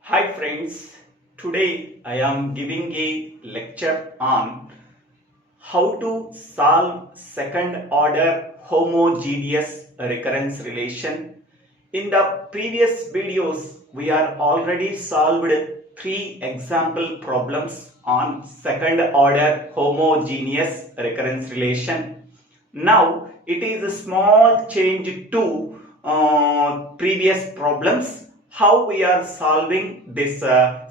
Hi friends, today I am giving a lecture on how to solve second order homogeneous recurrence relation. In the previous videos, we are already solved three example problems on second order homogeneous recurrence relation. Now it is a small change to previous problems. How we are solving this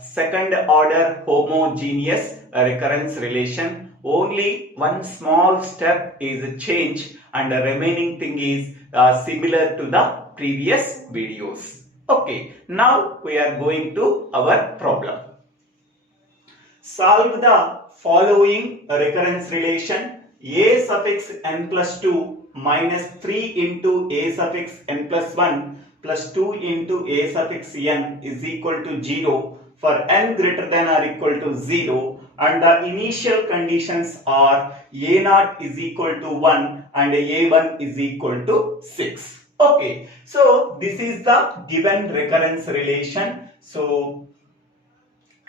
second order homogeneous recurrence relation? Only one small step is a change and the remaining thing is similar to the previous videos. Okay, now we are going to our problem. Solve the following recurrence relation: a suffix n plus 2 minus 3 into a suffix n plus 1 plus 2 into a suffix n is equal to 0 for n greater than or equal to 0, and the initial conditions are a0 is equal to 1 and a1 is equal to 6. Okay, so this is the given recurrence relation. So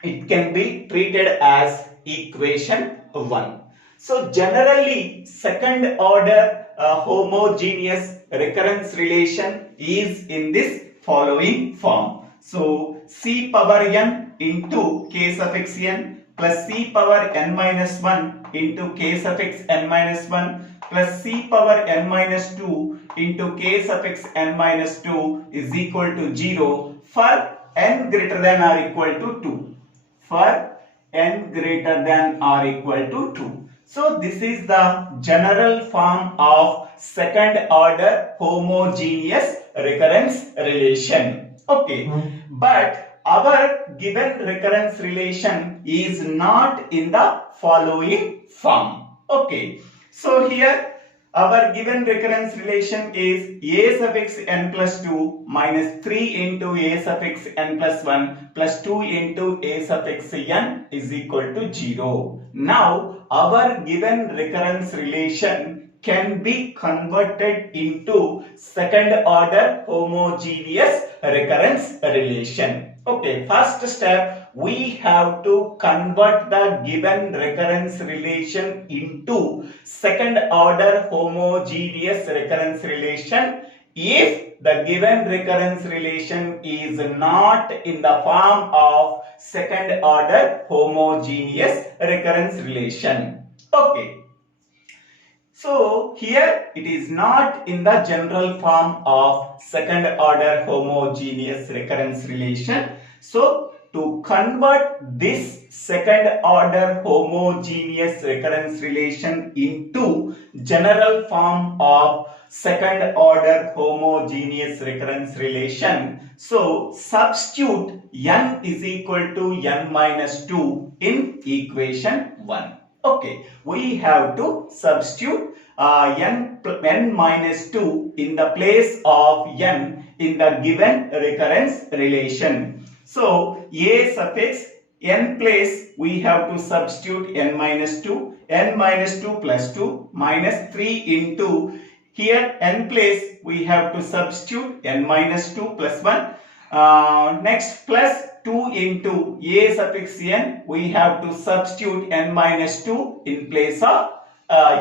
it can be treated as equation 1. So generally second order homogeneous recurrence relation is in this following form. So c power n into k suffix n plus c power n minus 1 into k suffix n minus 1 plus c power n minus 2 into k suffix n minus 2 is equal to 0 for n greater than or equal to 2. For n greater than or equal to 2. So this is the general form of second order homogeneous recurrence relation. Okay, but our given recurrence relation is not in the following form. Okay, so here our given recurrence relation is a suffix n plus 2 minus 3 into a suffix n plus 1 plus 2 into a suffix n is equal to 0. Now our given recurrence relation can be converted into second order homogeneous recurrence relation. Okay, first step, we have to convert the given recurrence relation into second order homogeneous recurrence relation if the given recurrence relation is not in the form of second order homogeneous recurrence relation. Okay. So here it is not in the general form of second order homogeneous recurrence relation. So to convert this second order homogeneous recurrence relation into general form of second order homogeneous recurrence relation, so substitute n is equal to n minus 2 in equation 1. Okay, we have to substitute n minus 2 in the place of n in the given recurrence relation. So a suffix n place we have to substitute n minus 2 plus 2 minus 3 into here n place we have to substitute n minus 2 plus 1. Next plus 2 into a suffix n, we have to substitute n minus 2 in place of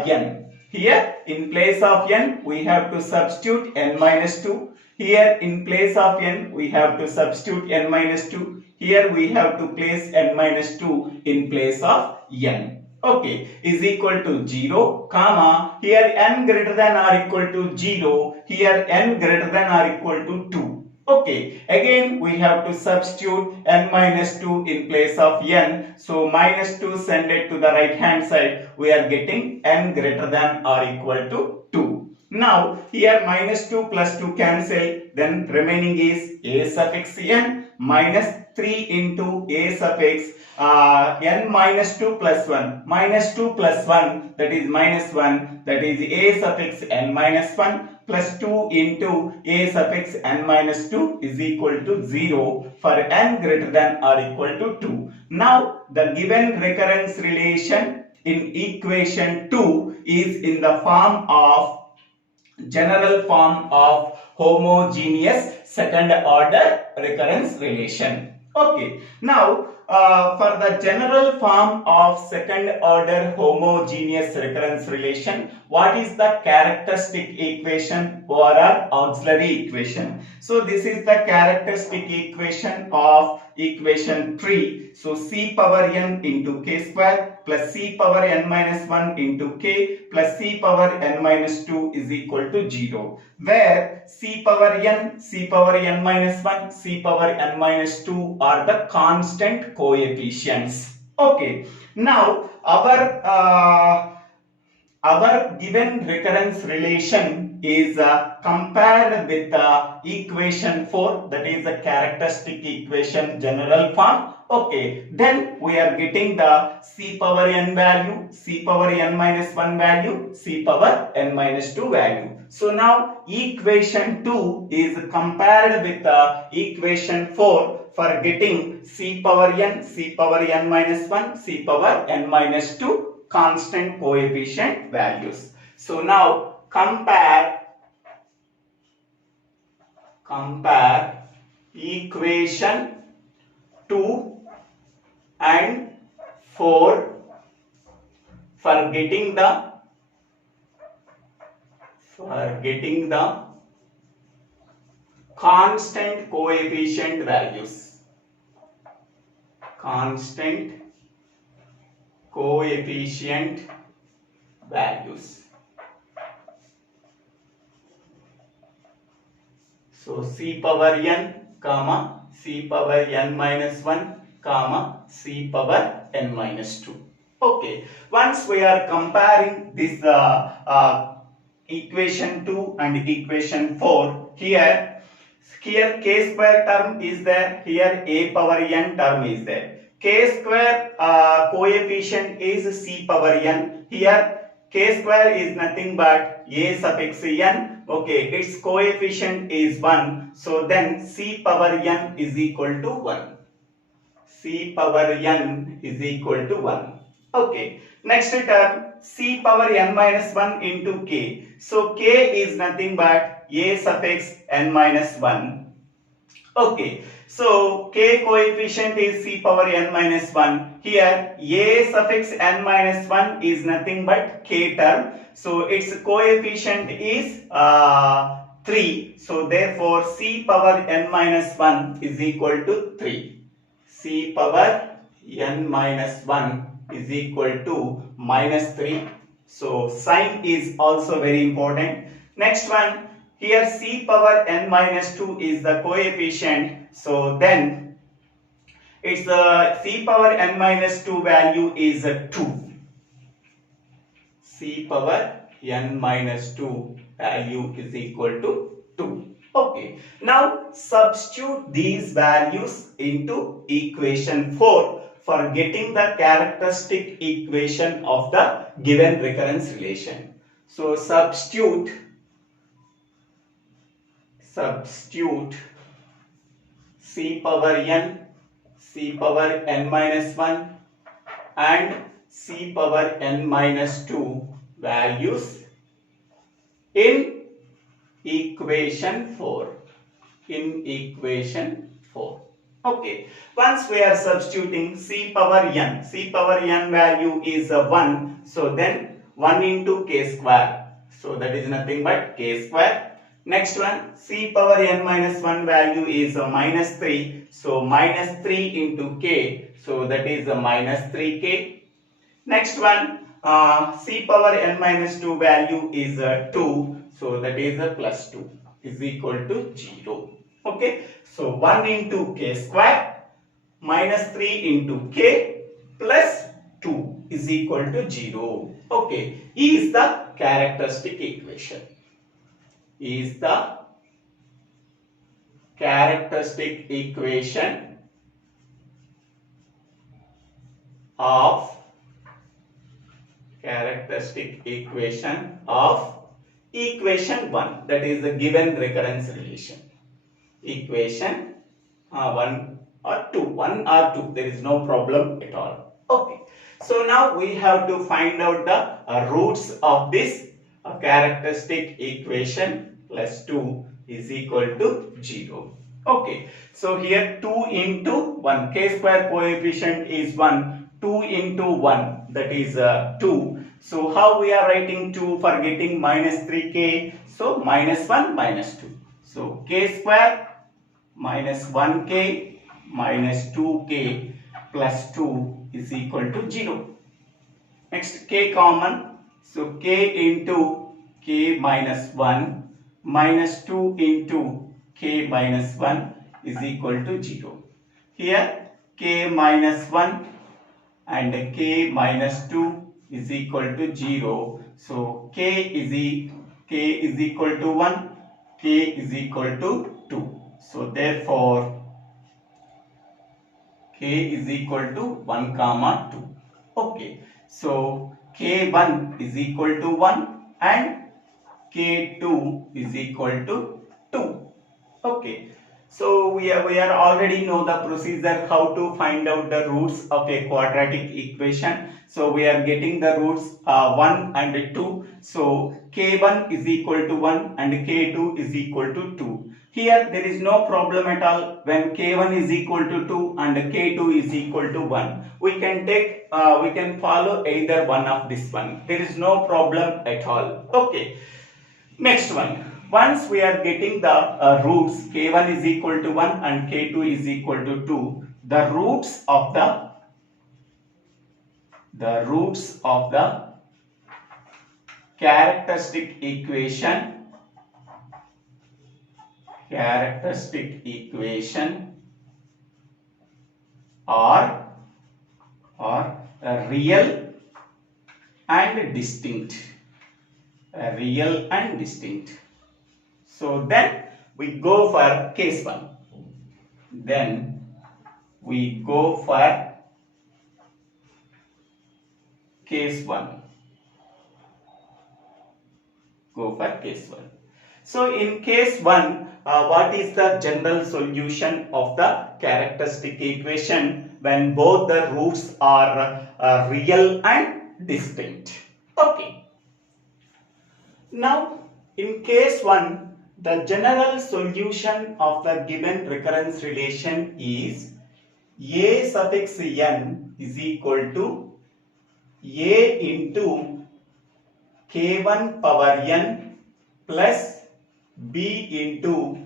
n. Here in place of n, we have to substitute n minus 2. Here in place of n, we have to substitute n minus 2. Here we have to place n minus 2 in place of n. Okay, is equal to 0, comma, here n greater than or equal to 0, here n greater than or equal to 2. Okay, again we have to substitute n minus 2 in place of n. So minus 2 send it to the right hand side. We are getting n greater than or equal to 2. Now here minus 2 plus 2 cancel. Then remaining is a suffix n minus 3 into a suffix n minus 2 plus 1. Minus 2 plus 1, that is minus 1, that is a suffix n minus 1 plus 2 into a suffix n minus 2 is equal to 0 for n greater than or equal to 2. Now the given recurrence relation in equation 2 is in the form of general form of homogeneous second order recurrence relation. Okay, now for the general form of second order homogeneous recurrence relation, what is the characteristic equation or auxiliary equation? So this is the characteristic equation of equation 3. So c power n into k square plus c power n minus 1 into k plus c power n minus 2 is equal to 0, where c power n minus 1, c power n minus 2 are the constant coefficients. Okay, now our given recurrence relation is compared with equation 4, that is the characteristic equation general form. Okay, then we are getting the c power n value, c power n minus 1 value, c power n minus 2 value. So now equation 2 is compared with equation 4 for getting c power n minus 1, c power n minus 2 constant coefficient values. So now compare equation 2 and 4 for getting the constant coefficient values. So c power n comma c power n minus 1 comma c power n minus 2. Okay, once we are comparing this equation 2 and equation 4, here k square term is there, here a power n term is there. K square coefficient is c power n. Here k square is nothing but a suffix n. Okay, its coefficient is 1. So then c power n is equal to 1. C power n is equal to 1. Okay, next term c power n minus 1 into k. So k is nothing but a suffix n minus 1. Okay, so k coefficient is c power n minus 1. Here a suffix n minus 1 is nothing but k term. So its coefficient is 3. So therefore c power n minus 1 is equal to 3. C power n minus 1 is equal to minus 3. So sign is also very important. Next one, here c power n minus 2 is the coefficient. So then its c power n minus 2 value is 2. C power n minus 2 value is equal to 2. Okay, now substitute these values into equation 4 for getting the characteristic equation of the given recurrence relation. So substitute c power n minus 1 and c power n minus 2 values in equation 4. Okay, once we are substituting c power n value is 1, so then 1 into k square, so that is nothing but k square. Next one, c power n minus 1 value is minus 3, so minus 3 into k, so that is minus 3k. Next one, c power n minus 2 value is 2, so that is plus 2 is equal to 0. Okay, so 1 into k square minus 3 into k plus 2 is equal to 0. Okay, is the characteristic equation. Of equation 1, that is the given recurrence relation. Equation 1 or 2, there is no problem at all. Okay, so now we have to find out the roots of this a characteristic equation plus 2 is equal to 0. Okay, so here 2 into 1, k square coefficient is 1, 2 into 1, that is 2. So how we are writing 2 for getting minus 3k? So minus 1 minus 2. So k square minus 1k minus 2k plus 2 is equal to 0. Next, k common. So k into k minus 1 minus 2 into k minus 1 is equal to 0. Here k minus 1 and k minus 2 is equal to 0. So k is equal to 1, k is equal to 2. So therefore k is equal to 1 comma 2. Okay, so k1 is equal to 1 and k2 is equal to 2. Okay, so we are already know the procedure how to find out the roots of a quadratic equation. So we are getting the roots 1 and 2. So k1 is equal to 1 and k2 is equal to 2. Here there is no problem at all when k1 is equal to 2 and k2 is equal to 1. We can follow either one of this one. There is no problem at all. Okay. Next one. Once we are getting the roots k1 is equal to 1 and k2 is equal to 2, the roots of the characteristic equation are real and distinct. So then we go for case 1. Then we go for case 1. So in case 1, what is the general solution of the characteristic equation when both the roots are real and distinct? Okay. Now in case 1, the general solution of the given recurrence relation is a suffix n is equal to a into k1 power n plus b into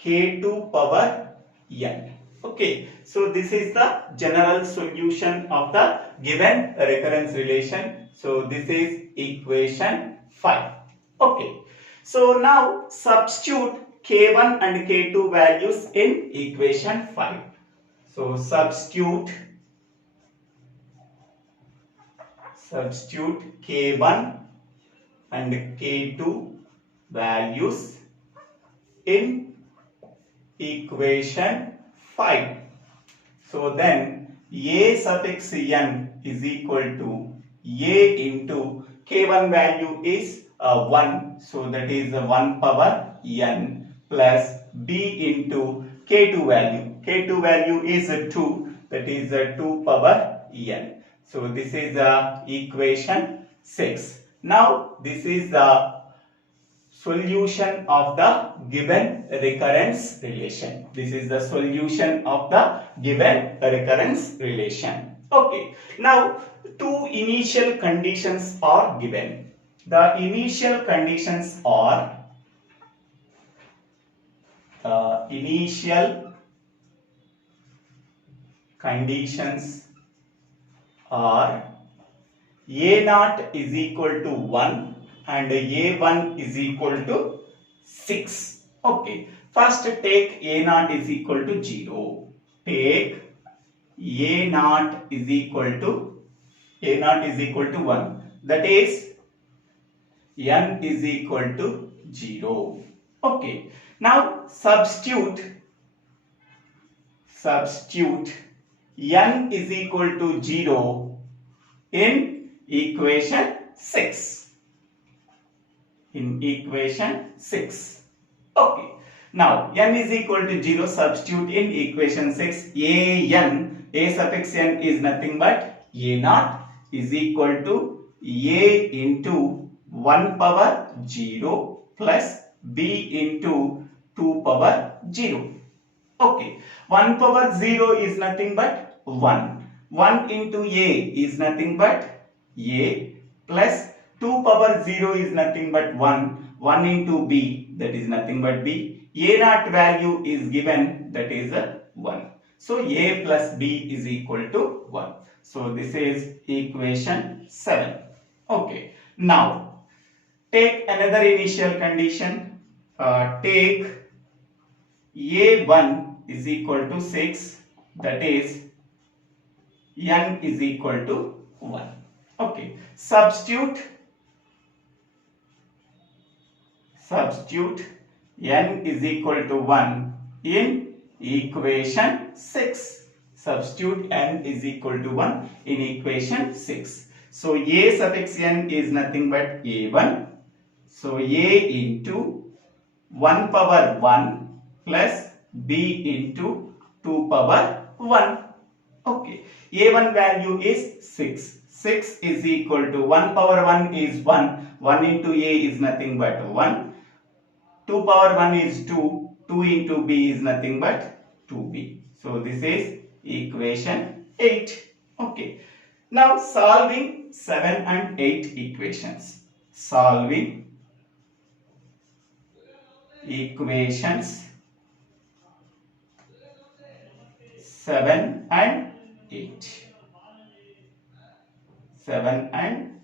k2 power n. Okay, so this is the general solution of the given recurrence relation. So this is equation 5. Okay, so now substitute k1 and k2 values in equation 5. So substitute k1 and k2 values in equation 5. So then a suffix n is equal to a into k1 value is 1, so that is 1 power n plus b into k2 value is 2, that is 2 power n. So this is equation 6. Now this is the solution of the given recurrence relation. Okay. Now two initial conditions are given. The initial conditions are a0 is equal to 1 and a1 is equal to 6. Okay, first take a0 is equal to 0. Take a0 is equal to 1. That is n is equal to 0. Okay, now substitute n is equal to 0 in equation 6. Okay, now n is equal to 0, substitute in equation 6. A suffix n is nothing but a0 is equal to a into 1 power 0 plus b into 2 power 0. Okay, 1 power 0 is nothing but 1. 1 into a is nothing but a plus 2 power 0 is nothing but 1. 1 into b, that is nothing but b. A naught value is given, that is 1. So a plus b is equal to 1. So this is equation 7. Okay. Now take another initial condition. Take a1 is equal to 6, that is n is equal to 1. Okay. Substitute n is equal to 1 in equation 6. Substitute n is equal to 1 in equation 6. So a suffix n is nothing but a1. So a into 1 power 1 plus b into 2 power 1. Okay. A1 value is 6. 6 is equal to 1 power 1 is 1. 1 into a is nothing but 1. 2 power 1 is 2. 2 into b is nothing but 2b. So this is equation 8. Okay. Now solving 7 and 8 equations. Solving equations 7 and 8. 7 and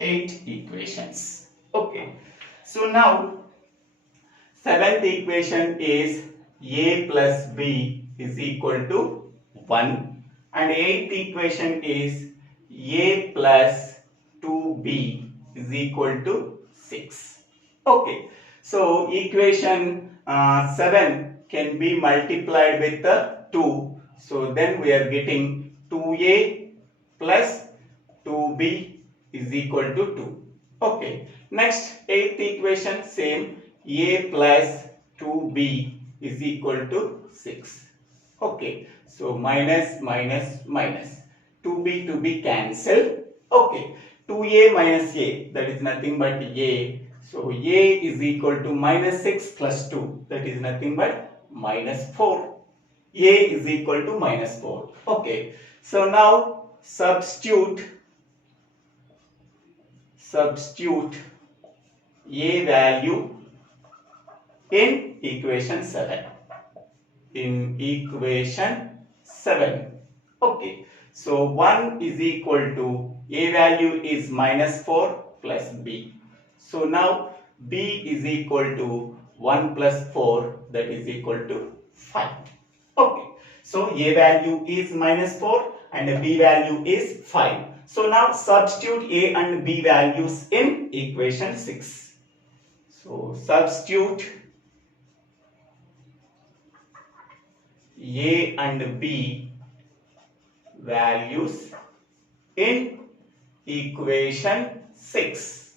8 equations. Okay. So now 7th equation is a plus b is equal to 1 and 8th equation is a plus 2b is equal to 6. Okay. So equation 7 can be multiplied with the 2. So then we are getting 2a plus 2b is equal to 2. Okay. Next 8th equation same, a plus 2b is equal to 6. Okay. So minus minus minus. 2b to be cancelled. Okay. 2a minus a, that is nothing but a. So a is equal to minus 6 plus 2, that is nothing but minus 4. A is equal to minus 4. Okay. So now substitute a value in equation 7. In equation 7. Okay. So 1 is equal to, a value is minus 4 plus b. So now b is equal to 1 plus 4, that is equal to 5. Okay. So a value is minus 4 and b value is 5. So now substitute a and b values in equation 6. So substitute a and b values in equation 6.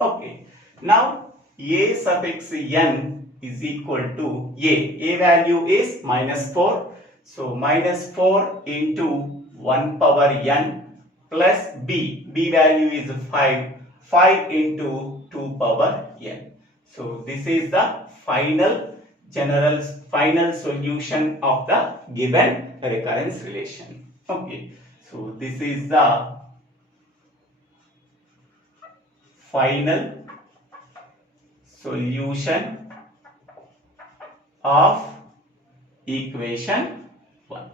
Okay. Now a suffix n is equal to a value is minus 4. So minus 4 into 1 power n plus b value is 5. 5 into 2 power n. So this is the final solution of the given recurrence relation. Okay. So this is the final solution of equation 1.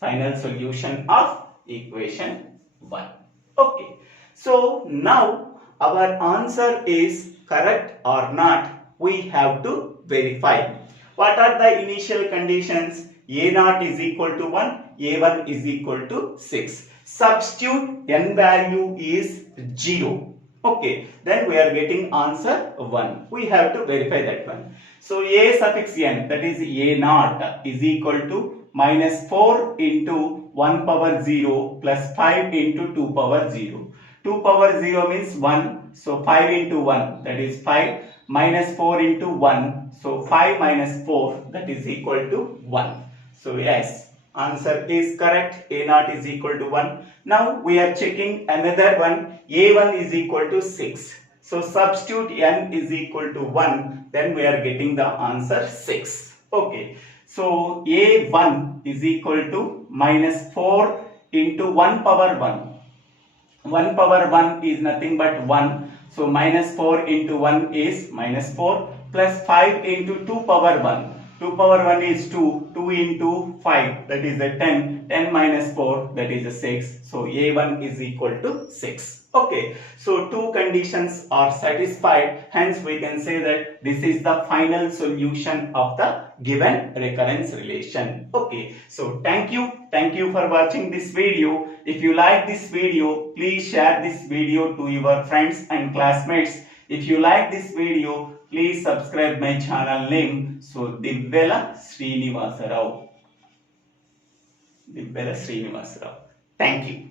Final solution of equation 1. Okay. So now our answer is correct or not, we have to verify. What are the initial conditions? A0 is equal to 1, A1 is equal to 6. Substitute n value is 0. Okay, then we are getting answer 1. We have to verify that one. So a suffix n, that is a0, is equal to minus 4 into 1 power 0 plus 5 into 2 power 0. 2 power 0 means 1. So 5 into 1, that is 5. Minus 4 into 1. So 5 minus 4, that is equal to 1. So yes, answer is correct. A0 is equal to 1. Now we are checking another one. A1 is equal to 6. So substitute n is equal to 1, then we are getting the answer 6. Okay. So a1 is equal to minus 4 into 1 power 1. 1 power 1 is nothing but 1. So minus 4 into 1 is minus 4 plus 5 into 2 power 1. 2 power 1 is 2. 2 into 5, that is a 10. 10 minus 4, that is a 6. So a1 is equal to 6. Okay, so two conditions are satisfied. Hence we can say that this is the final solution of the given recurrence relation. Okay, so thank you for watching this video. If you like this video, please share this video to your friends and classmates. If you like this video, please subscribe my channel name. So Divvela Srinivasa Rao. Thank you.